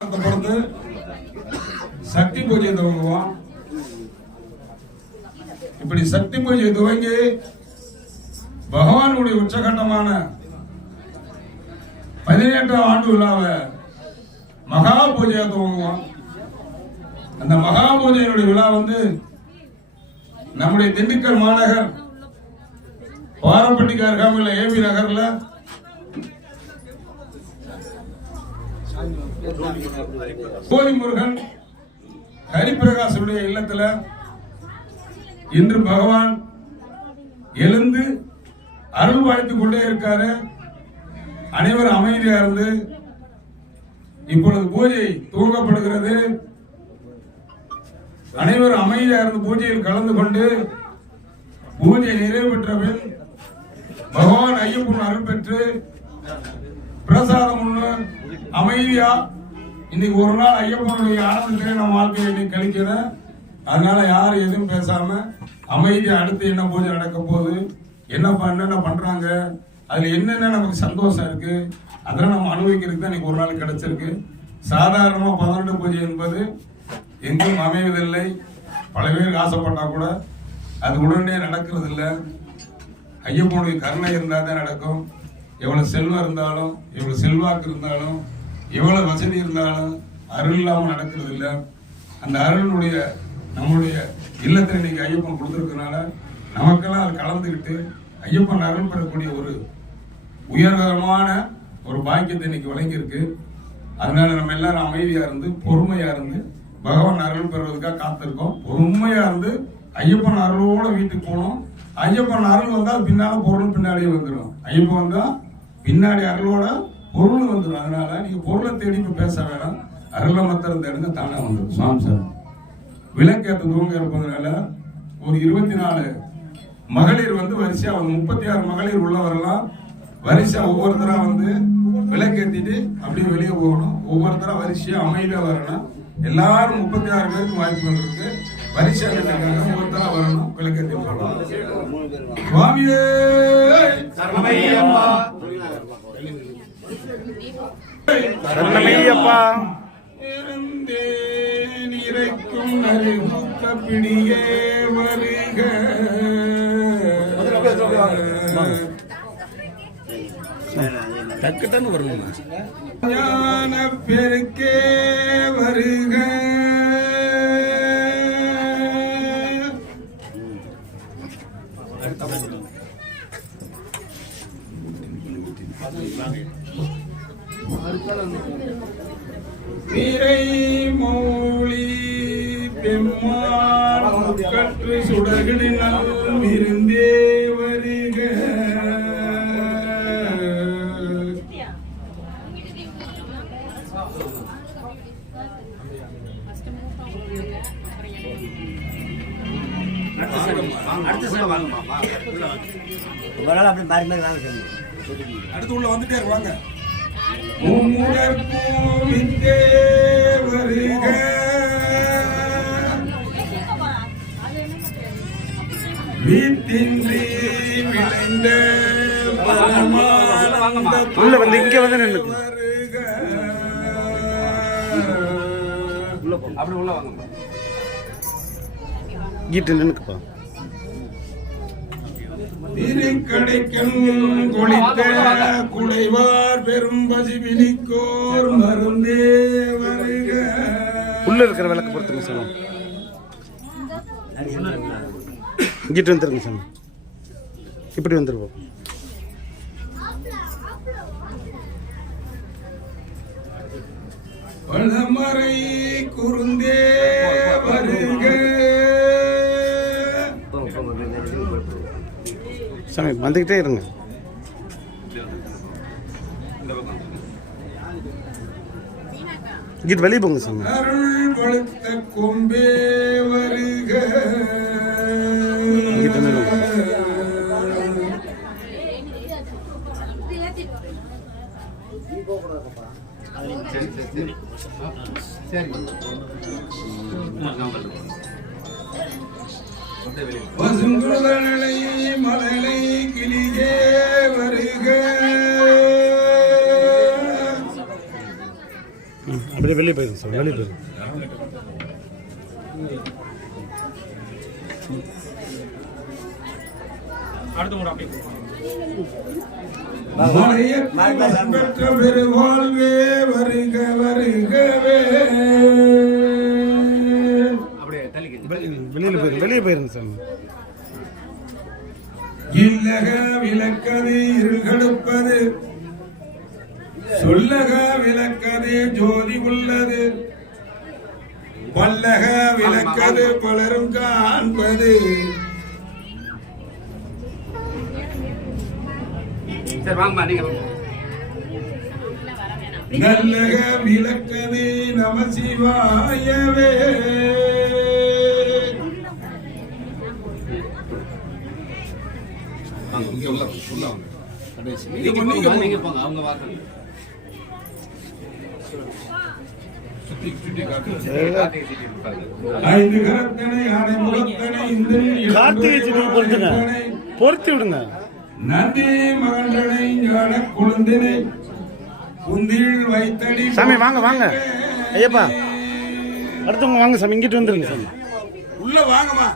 பொறுத்து சக்தி பூஜை துவங்குவோம். இப்படி சக்தி பூஜை துவங்கி பகவானுடைய உச்சகட்டமான 18ஆம் ஆண்டு விழாவை மகா பூஜையா துவங்குவோம். அந்த மகா பூஜையினுடைய விழா நம்முடைய திண்டுக்கல் மாநகர் பாரப்பட்டிக்கு அருகாமையில் ஏபி நகர்ல கோதி முருகன் ஹரிபிரகாசுடைய இல்லத்துல இன்று பகவான் எழுந்து அருள் வாழ்த்துக் கொண்டே இருக்காரு. அனைவரும் அமைதியா இருந்து இப்பொழுது பூஜை துவங்கப்படுகிறது. அனைவரும் அமைதியா இருந்து பூஜையில் கலந்து கொண்டு பூஜை நிறைவு பெற்ற பின் பகவான் ஐயப்பன் அருள் பெற்று பிரசாதம் ஒண்ணு அமைதியா இன்னைக்கு ஒரு நாள் ஐயப்பனுடைய ஆனந்தத்திலே நம்ம வாழ்க்கையை கழிக்கிறேன். அதனால யாரும் எதுவும் பேசாம அமைதியா அடுத்து என்ன பூஜை நடக்க போகுது, என்னென்ன பண்றாங்க, அதுல என்னென்ன நமக்கு சந்தோஷம் இருக்கு, அதெல்லாம் நம்ம அனுபவிக்கிறதுக்கு தான் இன்னைக்கு ஒரு நாள் கிடைச்சிருக்கு. சாதாரணமா 18 பூஜை என்பது எங்கும் அமைவதில்லை. பல பேருக்கு ஆசைப்பட்டா கூட அது உடனே நடக்கிறது இல்லை. ஐயப்பனுடைய கருணை இருந்தால் தான் நடக்கும். எவ்வளவு செல்வம் இருந்தாலும், எவ்வளவு செல்வாக்கு இருந்தாலும், எவ்வளவு வசதி இருந்தாலும் அருள் இல்லாமல் நடக்கிறது இல்லை. அந்த அருளுடைய நம்முடைய இல்லத்தில் இன்னைக்கு ஐயப்பன் கொடுத்துருக்கனால நமக்கெல்லாம் அது கலந்துக்கிட்டு ஐயப்பன் அருள் பெறக்கூடிய ஒரு உயர்தரமான ஒரு பாக்கியத்தை இன்னைக்கு வழங்கியிருக்கு. அதனால நம்ம எல்லாரும் அமைதியா இருந்து பொறுமையா இருந்து பகவான் அருள் பெறுவதற்காக காத்திருக்கோம். பொறுமையா இருந்து ஐயப்பன் அருளோட வீட்டுக்கு போகணும். ஐயப்பன் அருள் வந்தால் பின்னால பொருள் பின்னாடியே வந்துடும். ஐயப்பன் வந்தா பின்னாடி அருளோட பொருள் வந்துடும். அதனால நீங்க பொருளை தேடி பேச வேணாம். அருளை மாத்திரம் தேடுங்க, தானே வந்துடும். சுவாமி சார் விளக்கேற்ற துவங்க இருப்பதுனால ஒரு 24 மகளிர் வரிசையா 36 மகளிர் உள்ள வரலாம். வரிசையா ஒவ்வொருத்தரா விளக்கேற்றிட்டு அப்படியே வெளியே போகணும். ஒவ்வொருத்தரா வரிசையா அமைதியா வரணும். எல்லாரும் 36 பேருக்கு வாய்ப்புகள் இருக்கு. வரிசையா ஒவ்வொருத்தரா வரணும். விளக்கேற்றி சுவாமியே சரணமையப்பா நிறைக்கும் நறுமுத்த பிடியே வருக. டக்குன்னு வரணும். ஞான பெருக்கே வருக. வீரை மௌலி பெம்மான் கற்று சுடர்களினால் இருந்தே வருக. அடுத்து உள்ள வந்துட்டே இருவாங்க. பூவித்தே வருக. வீட்டின்றி விளைந்த உள்ள இங்க நின்று அப்படி உள்ள வாங்க. கீட்டு நின்னுக்குப்பா. திருக்கடைக்கண் கொளித்த குடைவார் பெரும் பசிபினிக்கோர் மருந்தே வருக. உள்ள இருக்கிற விளக்கு பொறுத்துங்க சார். இங்கிட்டு வந்துருங்க சார். இப்படி வந்துருவோம். வளமறை குருந்தே வருக. சாமி வந்துகிட்டே இருங்க. இங்கிட்டு வெளியே போங்க சாமி. அருள் வளர்த்த கொம்பே வருக. இங்கிட்டு வசுங்குதலை மலை கிளியே வருக. அப்படியே வெளியே போயிருங்க சாமி, வெளியே போயிருங்க. பெற்ற பெருவாழ்வே வருக வருகவே. வெளியில போயிருங்க, வெளியே போயிருங்க சாமி. இல்லக விளக்கது இருகடுப்பது சொல்லக விளக்கது ஜோதி உள்ளது பல்லக விளக்கது பலரும் காண்பது. நல்லக விளக்கது நம சிவாயவே. ஐந்து கரத்தனை அனை முகத்தனை கார்த்திகை தீபம் பொறுத்துங்க, பொறுத்து விடுங்க. நந்தி மகன்றனை ஞான குழந்தினை குந்தில் வைத்தடி. சாமி வாங்க வாங்க ஐயப்பா, அடுத்தவங்க வாங்க சாமி, இங்கிட்டு வந்துருங்க சாமி. உள்ள வாங்கம்மா.